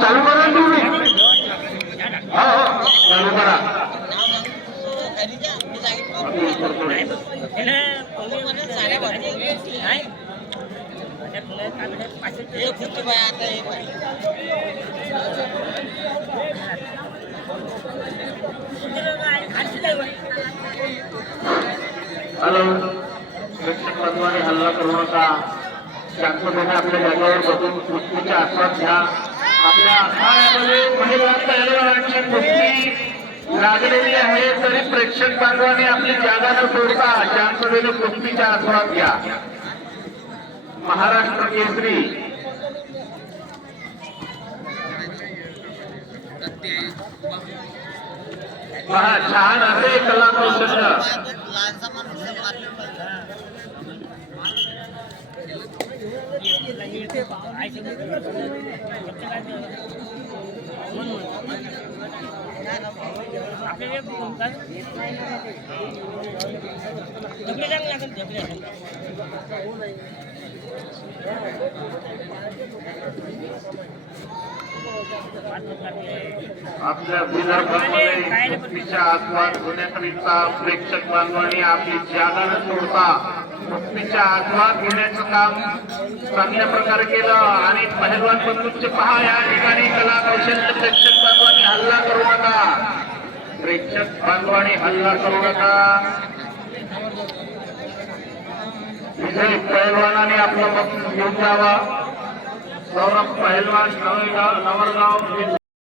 चालू करा तुम्ही. हो हो चालू करा. हॅलो प्रेक्षक बंधूंनी हल्ला करू नका. शांततेने आपल्या जागेवर बसून कुस्तीचा आस्वाद घ्या. आपल्या आखाड्यामध्ये महिला पैलवानांची कुस्ती लागलेली आहे तरी प्रेक्षक बांधवांनी आपली जागा न सोडता शांततेने कुस्तीचा आस्वाद घ्या. महाराष्ट्र केसरी पहा छान असे कलाकौशल्य. आपल्या विदर्भामध्ये कुस्तीचा आस्वाद घेण्याकरिता प्रेक्षक बांधवांनी आपली जागा न सोडता कुस्तीचा आस्वाद घेण्याचं काम चांगल्या प्रकारे केलं. आणि पहिलवान बंधूंचे पहा या ठिकाणी कला कौशल्य. प्रेक्षक बांधवांनी हल्ला करू नका. प्रेक्षक बांधवांनी हल्ला करू नका. विजय पहिलवानाने आपलं मत घेऊन जावा. सौरभ पहिलवान नवरगाव